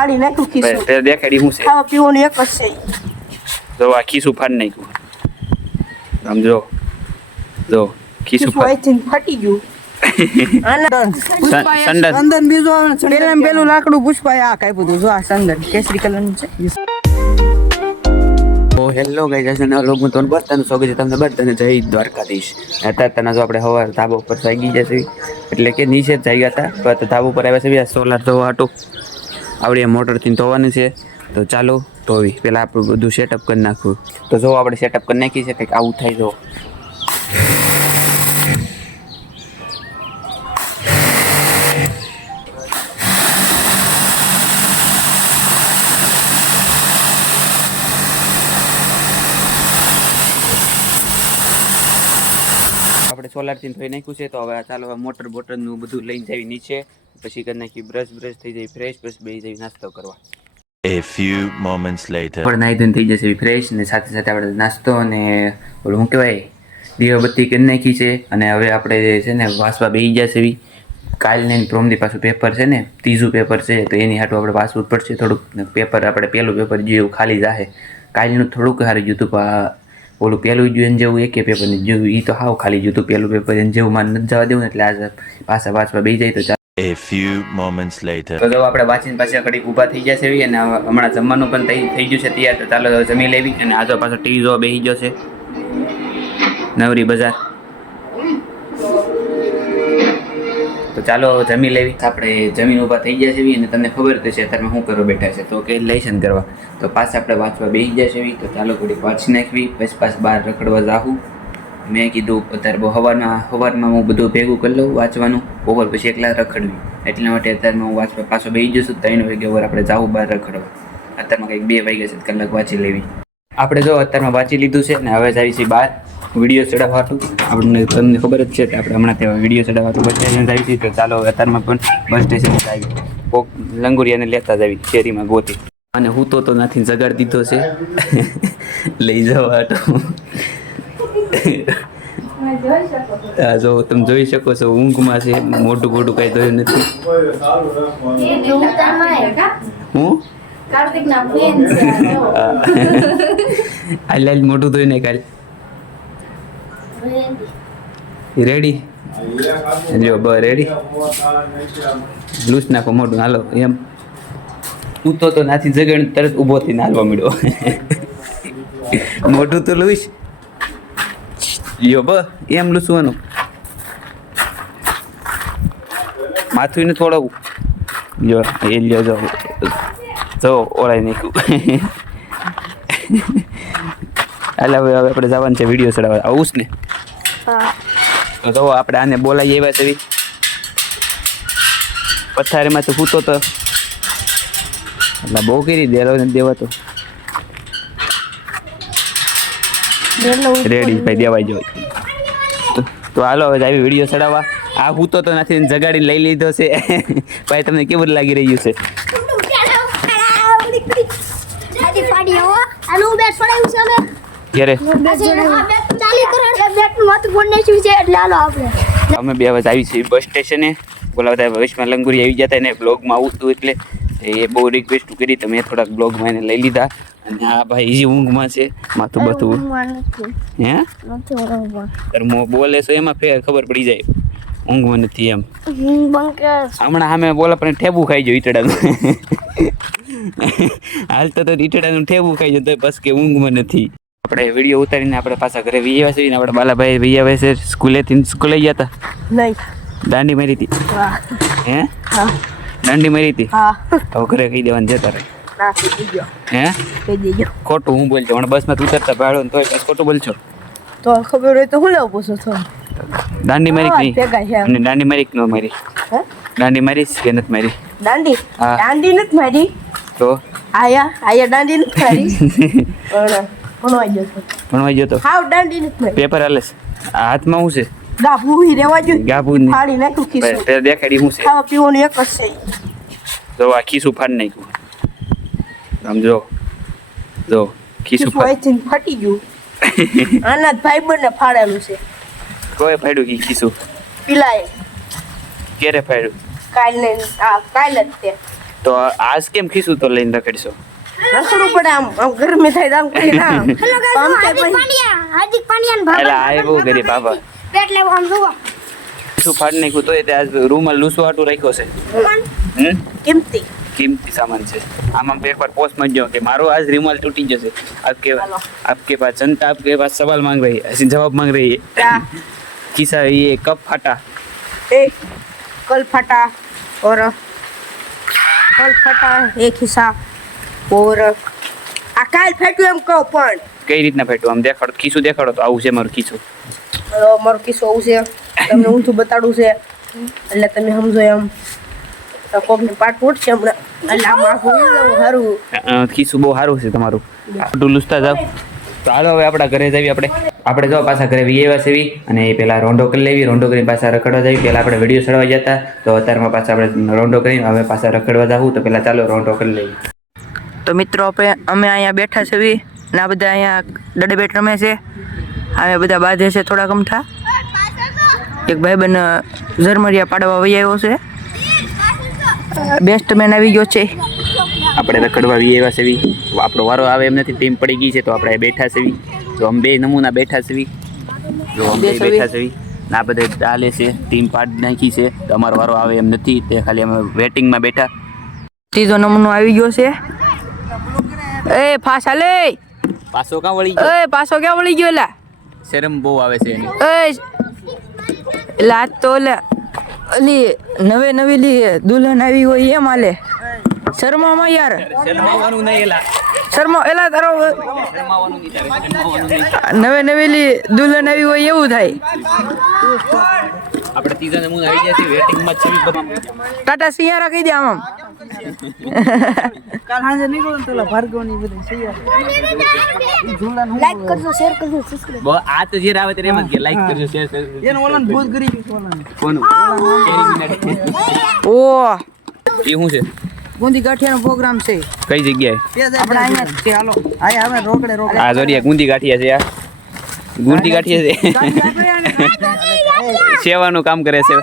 ફાડી નાખ્યું ખીસું. તે દેખાડી હું છે ખાવા પીવાનું એક જ છે. જો આ ખીસું ફાડી નાખ્યું આમ જો ખીસું ફાટી ગયું. ચંદન બીજો પેલું લાકડું પુષ્પાએ આ કાપ્યું હતું. જો આ ચંદન કેસરી કલરનું છે. હેલો ગાઈસ, આજના લોગમાં તમને બધાનું સ્વાગત છે. તમને બધાને જય દ્વારકાધીશ. અત્યારે જો આપણે સવાર ધાબા ઉપર જાગી ગયા છે, એટલે કે નીચે જ જાગ્યા હતા તો ધાબા ઉપર આવ્યા છે. સોલાર ધોવા હાટું આવડી મોટરથી ધોવાની છે, તો ચાલો ધોવી. પહેલાં આપણું બધું સેટઅપ કરી નાખવું. તો જો આપણે સેટઅપ કરી નાખી છે, કંઈક આવું થાય. જો આપણે સોલારથી ધોઈ નાખ્યું છે, તો હવે ચાલો મોટર બોટરનું બધું લઈને જાવી નીચે, પછી કરી નાખી બ્રશ થઈ જાય ફ્રેશ, પછી બે જઈ નાસ્તો કરવા. A few moments later. આપણે નાહી ધોઈને થઈ જશે ફ્રેશ, ને સાથે સાથે આપણે નાસ્તો અને ઓલું શું કહેવાય દીવાબત્તી કરી નાખી છે. અને હવે આપણે છે ને વાંચવા બેસી જશે એવી. કાલને પ્રોમથી પાછું પેપર છે ને, ત્રીજું પેપર છે, તો એની હાટું આપણે વાંચવું પડશે થોડુંક. પેપર આપણે પહેલું પેપર જેવું ખાલી જાહે. કાલનું થોડુંક સારું ગયું હતું, ઓલું પહેલું જોઈને જેવું એકે પેપર ને જેવું એ તો હાવ ખાલી ગયું હતું. પહેલું પેપર એને જેવું મારે નથી જવા દેવું ને, એટલે આજે પાછા વાંચવા બેસી જાય. તો A few moments later. તો જો આપણે વાંચીને પાછા ઘડી ઊભા થઈ જશે એવી, અને હમણાં જમવાનું પણ થઈ ગયું છે તૈયાર. તો ચાલો જમી લેવી. અને આજો પાછો ટીવી જોવા બેસી ગયો છે નવરી બજાર. તો ચાલો જમી લેવી. આપણે જમીન ઊભા થઈ ગયા છે અને તમને ખબર તો છે અત્યારમાં શું કરવા બેઠા છે, તો કે લેસન કરવા. તો પાછા આપણે વાંચવા બેસી ગયા છે. તો ચાલો ઘડી વાંચી નાખવી, પછી પાછા બહાર રખડવા જાઉં. મેં કીધું અત્યારે બહુ સવારમાં હું બધું ભેગું કરી લઉં વાંચવાનું, બપોર પછી એકલા રખડવી. એટલા માટે અત્યારમાં હું વાંચવા પાછો બેસી જશું. 3 વાગ્યા વાર આપણે જાવું બહાર રખડવા. અત્યારમાં કંઈક 2 વાગ્યા છે, કલાક વાંચી લેવી. આપણે જો અત્યારમાં વાંચી લીધું છે ને હવે જઈએ છીએ બહાર વિડીયો ચડાવવાનું. આપણને તમને ખબર જ છે કે આપણે હમણાં ત્યાં વિડીયો ચડાવવાનું બસ સ્ટેશન જઈએ છીએ. તો ચાલો અત્યારમાં પણ બસ સ્ટેશન આવી કોક લંગુરિયાને લેતા જ આવી શેરીમાં ગોતી. અને હું તો નથી જગાડી દીધો છે લઈ જવા હાટો. જો તમે જોઈ શકો છો ઊંઘમાં છે, મોટું મોટું કઈ જોયું નથી. હું હાલ મોટું ધોઈને કાલ રેડી જો બ રેડી લૂસ નાખો મોટું. હાલો એમ હું તો નાથી જગણ તરત ઊભો થઈને હાલવા મળ્યો. મોટું તો લૂસ લ્યો બ એમ લૂસવાનું, માથું ને થોડું જો એ લ્યો જો ઓળાઈ નાખ્યું. હાલ હવે આપણે જવાનું છે વિડીયો ચડાવવા. આવું ને તો જો આપણે આને બોલાવી આવ્યા છે પથારીમાં. તો સૂતો તો એટલે બહુ કરી દેલો નથી દેવાતો. રેડી ભાઈ દેવાઈ જાય. તો હાલો હવે આવી વિડીયો ચડાવવા. આ સૂતો તો નથી જગાડી લઈ લીધો છે. ભાઈ તમને કેવું લાગી રહ્યું છે? અમે બે હવે આવી છીએ બસ સ્ટેશને. બોલાવતા ભવિષ્યમાં લંગુરી આવી જતા એને બ્લોગમાં આવું હતું, એટલે એ બહુ રિક્વેસ્ટ કરી તો મેં થોડાક બ્લોગમાં એને લઈ લીધા. અને આ ભાઈ ઈજી ઊંઘમાં છે, માથું બધું હે બોલે છે એમાં ખબર પડી જાય ઊંઘમાં નથી એમ. હમણાં સામે બોલા પણ ઠેબું ખાઈ જાય ઈટડાનું. હાલતો તો ઈટડાનું ઠેબું ખાઈ જાય તો બસ કે ઊંઘમાં નથી. આપણે વિડીયો ઉતારીને આપણે પાછા ઘરે વી આવ્યા છીએ. આપણે બાલાભાઈ વી આવ્યા છે સ્કૂલે ગયા હતા. નહીં દાંડી મારી હતી. હે દાંડી મારી હતી. હવે ઘરે કહી દેવાનું જતા રહે. હે ખોટું હું બોલছো હમણાં બસમાં તું ઉતરતા ભાડો ને તોય ખોટું બોલશો તો ખબર હોય તો હું લેવું પૂછું છો. દાંડી મારી નહીં અને દાંડી મારી ન મારી? દાંડી મારીશ કે નથી મારી? દાંડી દાંડી નથી મારી. તો આયા દાંડી નથી મારી. ભણવાઈ ગયો તો હાવ દાંડી નથી મારી. પેપર હાલે હાથમાં શું છે? ગાભુ રેવા જો ગાભુ ફાડી નાખ્યું ખીસું. તે દેખાડી શું છે? ખાવા પીવાનું એક જ છે. જો આ ખીસું ફાડી નાખ્યું. આમ જો ખીસું ફાટી ગયું. આના ભાઈ બંને ફાડેલું છે. કોઈ ફાડ્યું ખીસું? પીલાએ ક્યારે ફાડ્યું? કાલ જ તે તો આજ કેમ ખીસું તો લઈને રખડશો? રખડવું પડે આમ આમ ગરમી થાય તો આમ કરી ના હેલો ગાઈસ હાર્દિક પાંડ્યા એટલે આ બહુ કરી બાબા પેટ લેવા આમ જોવો શું ફાડ નાખ્યું તો તે આજ રૂમાલ લૂસવા હાટું રાખ્યો છે. કિંમતી कीमती सामान છે. આમાં એક વાર પોસ્ટ માં કે મારો આજ રૂમાલ टूटी जैसे आपके पास जनता आपके पास सवाल मांग रही है, ऐसे जवाब मांग रही है. क्या किसा ये कब फटा? एक कल फटा और कल फटा एक हिस्सा और આ કાલ ફેટ્યું એમ કહો પણ કઈ રીતના ફેટું આમ દેખાડો, ખીસું દેખાડો તો આવું છે મારું ખીસું. મારો કિસ્સો આવું છે તમને ઊંધું બતાડું છે એટલે તમે સમજો એમ કોકને પાટ ઉઠશે હમણાં એટલે આમાં સારું ખીસું બહુ સારું છે તમારું. આટલું લૂસતા જાવ તો હાલો હવે આપણા ઘરે જઈએ. આપણે જો પાછા ઘરે વિયેવા સેવી અને પહેલાં રોંડો કરી લેવી. રોંડો કરીને પાછા રખડવા જઈએ. પહેલાં આપણે વિડીયો ચડવા જતા તો અત્યારમાં પાછા આપણે રોંડો કરીને હવે પાછા રખડવા જાવું. તો પહેલાં ચાલો રોંડો કરી લેવી. તો મિત્રો અમે અહીંયા બેઠા છીએ ને આ બધા અહીંયા દડે બેટ રમે છે. અમે બધા બાંધે છે થોડા ગમઠા. એક ભાઈબંધ ઝરમરિયા પાડવા વહી આવ્યો છે. બેસ્ટ મેન આવી ગયો છે. આપણે રખડવા વિયેવા સેવી. આપણો વારો આવે એમ નથી, ટીમ પડી ગઈ છે તો આપણે બેઠા સેવી. તો અમે બે નમૂના બેઠા સેવી. જો અમે બે બેઠા સેવી ને આ બધે ચાલે છે. ટીમ પાડી નાખી છે તો અમારો વારો આવે એમ નથી, તે ખાલી અમે વેટિંગમાં બેઠા. ત્રીજો નમૂનો આવી ગયો છે. એ ફાસા લે પાછો કાં વળી ગયો? એ પાછો ક્યાં વળી ગયો એલા? શરમ બહુ આવે છે એની. એ એલા આજ તો ઓલા અલી નવી લી દુલ્હન આવી હોય એમ હાલે. શર્મામાં યાર શરમાવાનું નહીં એલા. શર્મા એલા તારો શરમાવાનું નહીં તારે, શરમાવાનું નહીં. નવી લી દુલ્હન આવી હોય એવું થાય. આપણે ત્રીજા નમૂના આવી ગયા છે, વેટિંગમાં જ છે બધા. ટાટા સિયારા કહી દે આમ આમ. લાઈક કરજો શેર કરજો સબસ્ક્રાઇબ આ તો જે આવે તે એમ જ કે લાઈક કરજો, શેર કરજો. કોનું? ઓ એ શું છે? ગુંદી ગાંઠિયાનો પ્રોગ્રામ છે કઈ જગ્યાએ? આપણે અહીંયા જ છે. હાલો આ જોરિયા ગુંદી ગાંઠિયા છે. આ ગુંદી ગાંઠિયા છે. સેવાનું કામ કરે છે.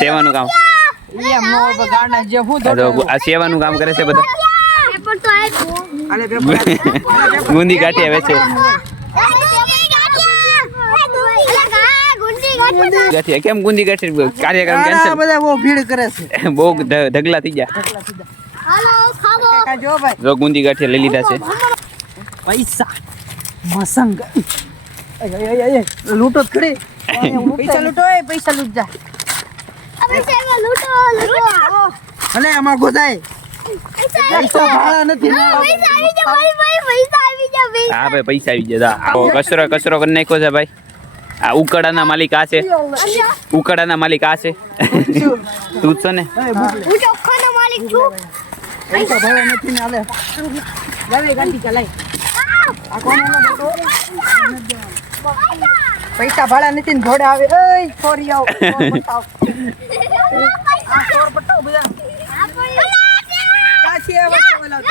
સેવાનું કામ. આ સેવાનું કામ કરે છે બધા. પેપર તો આ ગુંદી ગાંઠિયા વેચે. ગાંઠિયા કેમ ગુંદી ગાંઠિયા કાર્યક્રમ કેન્સલ? બધા બહુ ભીડ કરે છે. બહુ ઢગલા થઈ ગયા. હાલો ખાવો જો ભાઈ જો ગુંદી ગાંઠિયા લઈ લીધા છે. પૈસા મસંગ લૂંટો ખરી. પૈસા લૂંટો એ પૈસા લૂંટ જા. હવે સેવા લૂટો ભલે આમાં ગોદાય પૈસા ભાડા નથી. પૈસા આવી જા ભાઈ પૈસા આવી જા ભાઈ હા ભાઈ પૈસા આવી ગયા. કચરો કરી નાખ્યો છે ભાઈ. આ ઉકડાના માલિક આ છે. ઉકડાના માલિક આ છે. તું જ છો ને? હું ચોખ્ખાનો માલિક છું પૈસા ભાડા નથી ને હાલે લાવે ગાડી ચલાય. આ કોણ પૈસા ભાડા નથી ને ઘોડે આવે. એય છોરી આવ બતાવ. આ છોર બતાવ બધા કાશી આવે બોલાવ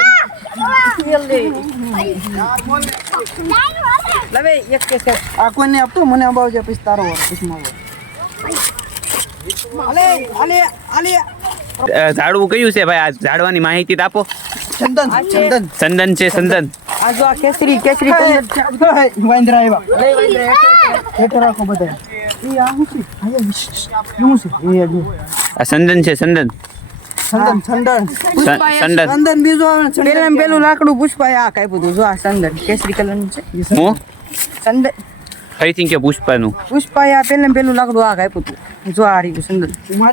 લવે એક કે છે. આ કોઈને આપતો મને અબાવજે પછી તારો વારો પછી મારો. આલે ઝાડવું કયું છે ભાઈ? આ ઝાડવાની માહિતી તો આપો. ચંદન છે. ચંદન આ જો આ કેસરી વાંદરા આવ્યા. હેઠળ રાખો બધા. ઈ આ શું છે? શું છે? એ જો આ ચંદન છે. ચંદન બીજું પેલું લાકડું પુષ્પા આ કઈ બધું જો આ ચંદન કેસરી કલર નું છે. હું ચંદન આઈ થિંક કે પુષ્પાનું. પુષ્પા આ પેલું લાકડું આ કઈ બધું જો આ રહ્યું ચંદન.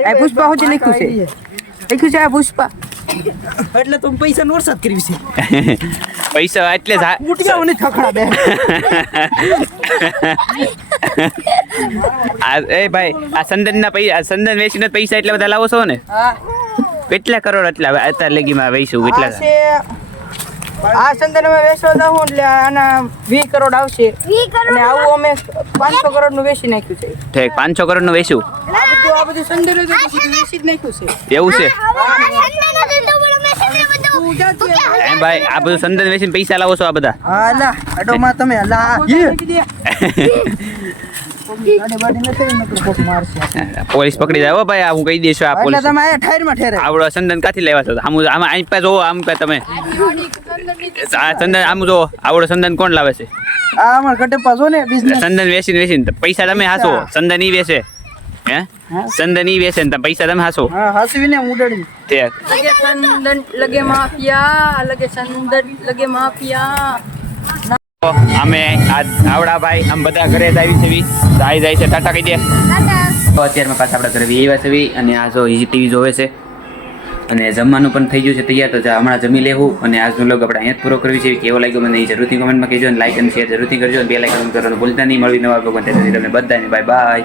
આ પુષ્પા હોતી લખ્યું છે આ પુષ્પા. એટલે તું પૈસા નો વરસાદ કર્યું છે. પૈસા એટલે મુટિયાઓને થખડા બે. એ ભાઈ આ ચંદનના પૈસા, ચંદન વેચીને પૈસા એટલા બધા લાવો છો ને? હા કેટલા કરોડ એટલા અત્યાર લગીમાં વેચું કેટલા? આ ચંદન અમે વેચવા દઉં એટલે આના 20 કરોડ આવશે. અને આવું અમે 500 કરોડ નું વેચી નાખ્યું છે. ઠીક 500 કરોડ નું વેચું. આ બધું ચંદન વેચી જ નાખ્યું છે. એવું છે? એમ ભાઈ આ બધું ચંદન વેચીને પૈસા લાવો છો આ બધા? હા લા અડોમાં તમે લા પોલીસ પકડી જાય હો ભાઈ આ હું કહી દઈશ આ પોલીસ તમે આયા ઠાયરમાં ઠેરે આવડો ચંદન કાથી લેવા છો આમાં અહીં પાસે જોવો આમ પાસે તમે આ ચંદન આમ જો આવડો ચંદન કોણ લાવે છે આ અમાર કટે પાછો ને બિઝનેસ ચંદન વેચીને પૈસા તમે હાસો ચંદન ઈ વેચે હે ચંદન ઈ વેચે ને તમે પૈસા તમે હાસો હા હસવીને ઉડાડી તે લગે ચંદન લગે માફિયા લગે ચંદન લગે માફિયા અમે આવડા ભાઈ આમ બધા ઘરે જ આવી છે જાય છે ટાટા કહી દે તો અત્યારમાં પાછા આપણા ઘરે એવા છે અને આ જો ટીવી જોવે છે અને જમવાનું પણ થઈ ગયું છે તૈયાર તો હમણાં જમી લેવું અને આજનો લોગ આપણે અહીંયા જ પૂરો કરવી છે કેવો લાગ્યો મને એ જરૂરથી કમેન્ટમાં કહેજો અને લાઈક અને શેર જરૂરથી કરજો અને બે લાઈક કરવાનું ભૂલતા નહીં મળવી નવા લોકો તમને બધાને બાય બાય